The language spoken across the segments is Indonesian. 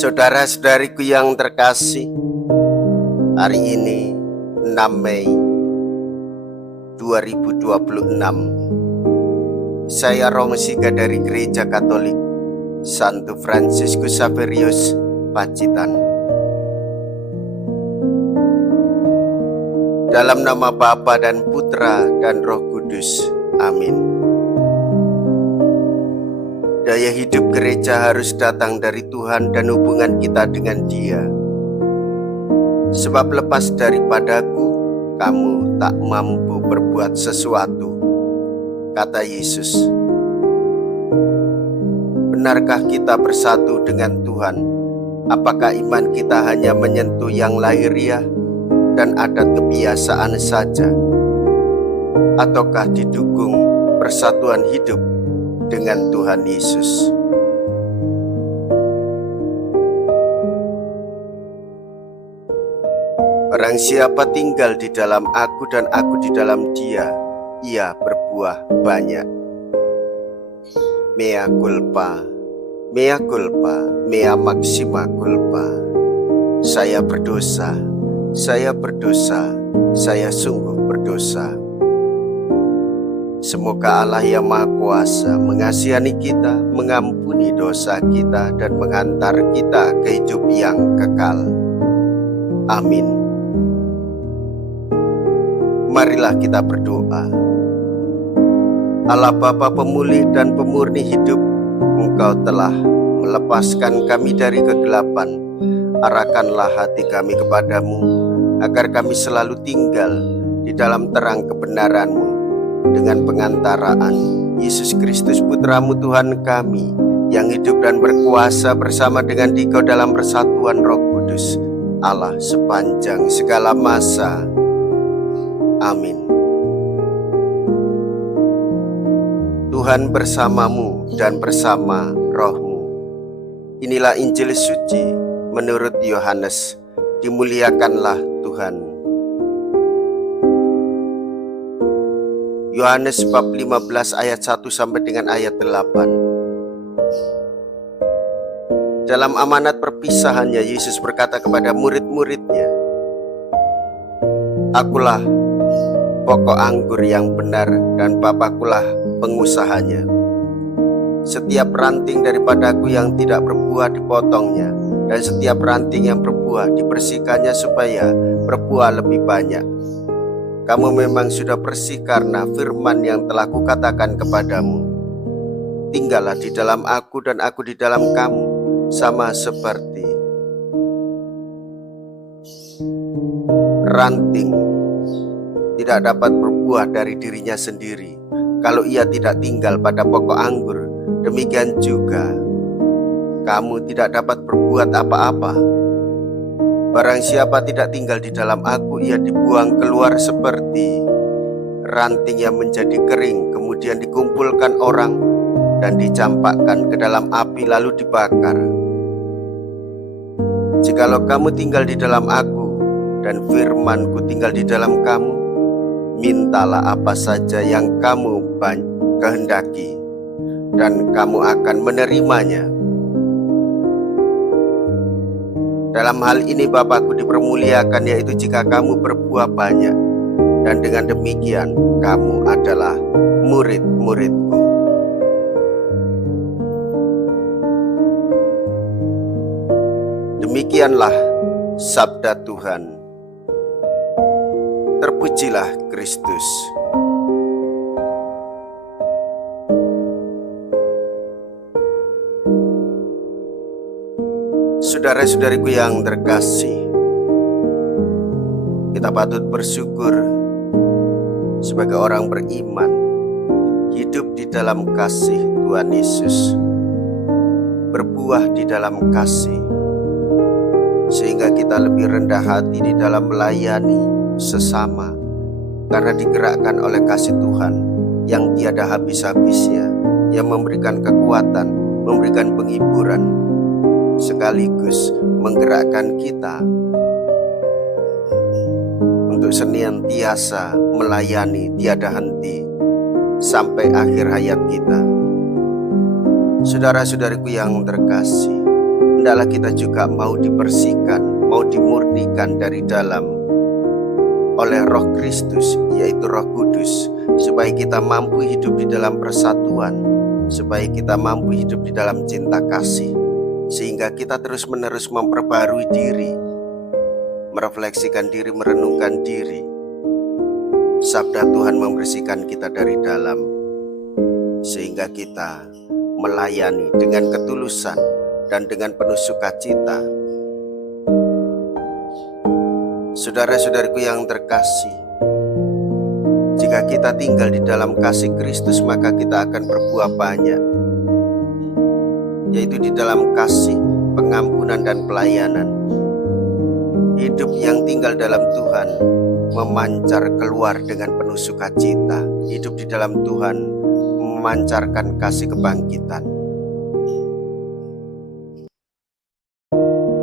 Saudara-saudariku yang terkasih, hari ini 6 Mei 2026, saya Romo Siga dari Gereja Katolik Santo Fransiskus Xaverius, Pacitan. Dalam nama Bapa dan Putra dan Roh Kudus, amin. Daya hidup gereja harus datang dari Tuhan dan hubungan kita dengan Dia. Sebab lepas daripadaku, kamu tak mampu berbuat sesuatu, kata Yesus. Benarkah kita bersatu dengan Tuhan? Apakah iman kita hanya menyentuh yang lahiriah dan adat kebiasaan saja? Ataukah didukung persatuan hidup dengan Tuhan Yesus? Barang siapa tinggal di dalam aku dan aku di dalam dia, ia berbuah banyak. Mea culpa, mea culpa, mea maxima culpa. Saya berdosa, saya berdosa, saya sungguh berdosa. Semoga Allah yang Maha Kuasa mengasihani kita, mengampuni dosa kita, dan menghantar kita ke hidup yang kekal. Amin. Marilah kita berdoa. Allah Bapa pemulih dan pemurni hidup, Engkau telah melepaskan kami dari kegelapan. Arahkanlah hati kami kepadamu, agar kami selalu tinggal di dalam terang kebenaran-Mu, dengan pengantaraan Yesus Kristus Putramu Tuhan kami, yang hidup dan berkuasa bersama dengan Dikau dalam persatuan Roh Kudus, Allah sepanjang segala masa. Amin. Tuhan bersamamu dan bersama rohmu. Inilah Injil suci menurut Yohanes. Dimuliakanlah Tuhan. Yohanes bab 15 ayat 1 sampai dengan ayat 8. Dalam amanat perpisahannya, Yesus berkata kepada murid-muridnya, "Akulah pokok anggur yang benar dan Bapakulah pengusahanya. Setiap ranting daripadaku yang tidak berbuah dipotongnya, dan setiap ranting yang berbuah dibersihkannya supaya berbuah lebih banyak. Kamu memang sudah bersih karena firman yang telah kukatakan kepadamu. Tinggallah di dalam aku dan aku di dalam kamu, sama seperti ranting tidak dapat berbuah dari dirinya sendiri kalau ia tidak tinggal pada pokok anggur. Demikian juga kamu tidak dapat berbuat apa-apa. Barang siapa tidak tinggal di dalam aku, ia dibuang keluar seperti ranting yang menjadi kering, kemudian dikumpulkan orang dan dicampakkan ke dalam api lalu dibakar. Jikalau kamu tinggal di dalam aku dan firman-Ku tinggal di dalam kamu, mintalah apa saja yang kamu kehendaki, dan kamu akan menerimanya. Dalam hal ini Bapa-Ku dipermuliakan, yaitu jika kamu berbuah banyak, dan dengan demikian kamu adalah murid-murid-Ku." Demikianlah sabda Tuhan. Terpujilah Kristus. Saudara-saudariku yang terkasih, kita patut bersyukur sebagai orang beriman, hidup di dalam kasih Tuhan Yesus, berbuah di dalam kasih, sehingga kita lebih rendah hati di dalam melayani sesama, karena digerakkan oleh kasih Tuhan yang tiada habis-habisnya, yang memberikan kekuatan, memberikan penghiburan, sekaligus menggerakkan kita untuk senantiasa melayani tiada henti sampai akhir hayat kita. Saudara-saudariku yang terkasih, hendaklah kita juga mau dibersihkan, mau dimurnikan dari dalam oleh Roh Kristus, yaitu Roh Kudus, supaya kita mampu hidup di dalam persatuan, supaya kita mampu hidup di dalam cinta kasih, sehingga kita terus-menerus memperbarui diri, merefleksikan diri, merenungkan diri. Sabda Tuhan membersihkan kita dari dalam, sehingga kita melayani dengan ketulusan dan dengan penuh sukacita. Saudara-saudariku yang terkasih, jika kita tinggal di dalam kasih Kristus, maka kita akan berbuah banyak, yaitu di dalam kasih, pengampunan, dan pelayanan. Hidup yang tinggal dalam Tuhan memancar keluar dengan penuh sukacita. Hidup di dalam Tuhan memancarkan kasih kebangkitan.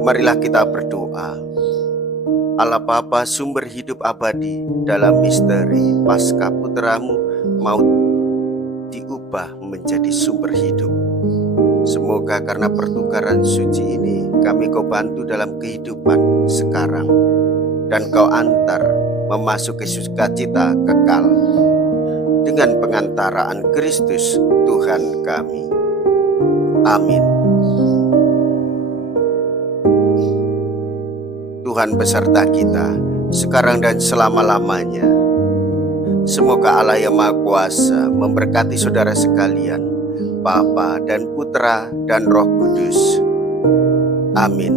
Marilah kita berdoa. Allah Bapa, sumber hidup abadi, dalam misteri Paskah Putramu mau diubah menjadi sumber hidup. Semoga karena pertukaran suci ini kami Kau bantu dalam kehidupan sekarang, dan Kau antar memasuki sukacita kekal dengan pengantaraan Kristus Tuhan kami. Amin. Tuhan beserta kita sekarang dan selama-lamanya. Semoga Allah yang Maha Kuasa memberkati saudara sekalian, Bapa dan Putra dan Roh Kudus. Amin.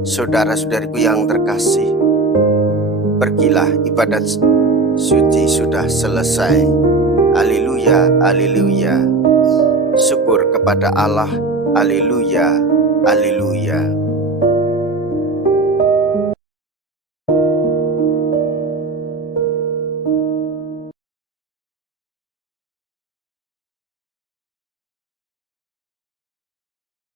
Saudara-saudariku yang terkasih, pergilah, ibadat suci sudah selesai. Haleluya, haleluya. Syukur kepada Allah. Haleluya, haleluya.